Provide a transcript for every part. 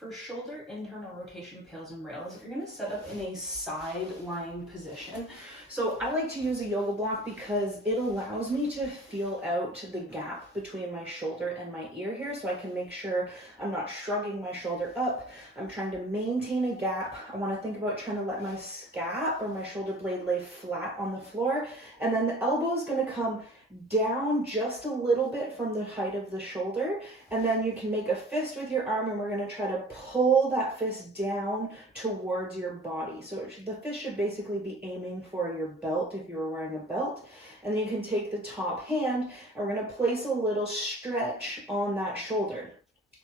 For shoulder internal rotation pails and rails, you're going to set up in a side lying position. So I like to use a yoga block because it allows me to feel out the gap between my shoulder and my ear here, so I can make sure I'm not shrugging my shoulder up. I'm trying to maintain a gap. I want to think about trying to let my scap or my shoulder blade lay flat on the floor, and then the elbow is going to come down just a little bit from the height of the shoulder, and then you can make a fist with your arm, and we're going to try to pull that fist down towards your body. So the fist should basically be aiming for your belt if you were wearing a belt, and then you can take the top hand and we're going to place a little stretch on that shoulder.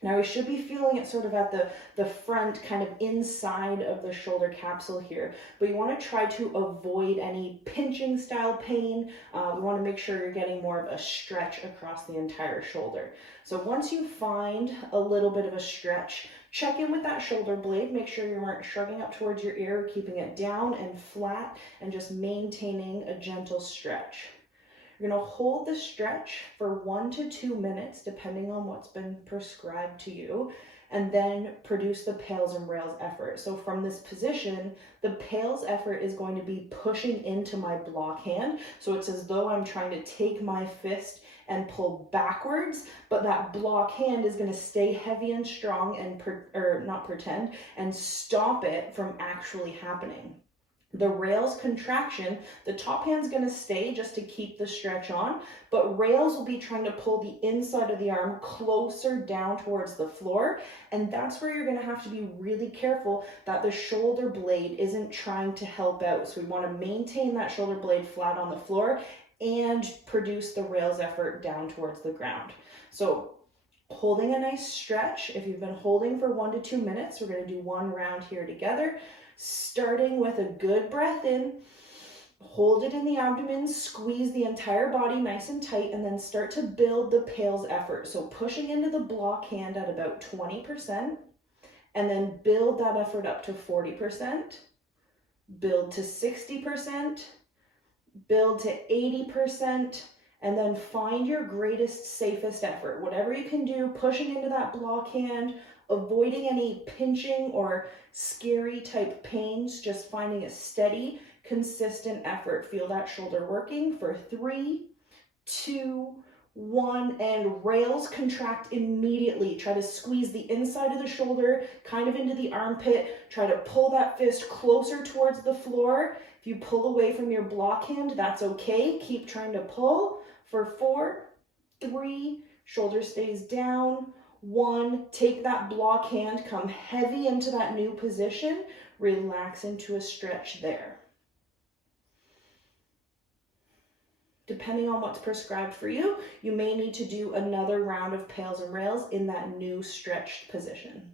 Now we should be feeling it sort of at the front, kind of inside of the shoulder capsule here, but you want to try to avoid any pinching style pain. We want to make sure you're getting more of a stretch across the entire shoulder. So once you find a little bit of a stretch, check in with that shoulder blade, make sure you aren't shrugging up towards your ear, keeping it down and flat and just maintaining a gentle stretch. You're going to hold the stretch for 1 to 2 minutes, depending on what's been prescribed to you, and then produce the pails and rails effort. So from this position, the pails effort is going to be pushing into my block hand. So it's as though I'm trying to take my fist and pull backwards, but that block hand is going to stay heavy and strong and and stop it from actually happening. The rails contraction, the top hand's going to stay just to keep the stretch on, but rails will be trying to pull the inside of the arm closer down towards the floor, and that's where you're going to have to be really careful that the shoulder blade isn't trying to help out. So we want to maintain that shoulder blade flat on the floor and produce the rails effort down towards the ground. So holding a nice stretch. If you've been holding for 1 to 2 minutes, we're going to do one round here together. Starting with a good breath in, hold it in the abdomen, squeeze the entire body nice and tight, and then start to build the pails effort. So pushing into the block hand at about 20%, and then build that effort up to 40%, build to 60%, build to 80%, and then find your greatest, safest effort. Whatever you can do, pushing into that block hand, avoiding any pinching or scary type pains, just finding a steady, consistent effort. Feel that shoulder working for 3, 2, 1, and rails contract immediately. Try to squeeze the inside of the shoulder, kind of into the armpit. Try to pull that fist closer towards the floor. If you pull away from your block hand, that's okay. Keep trying to pull for 4, 3, shoulder stays down, 1, take that block hand, come heavy into that new position, relax into a stretch there. Depending on what's prescribed for you, you may need to do another round of pails and rails in that new stretched position.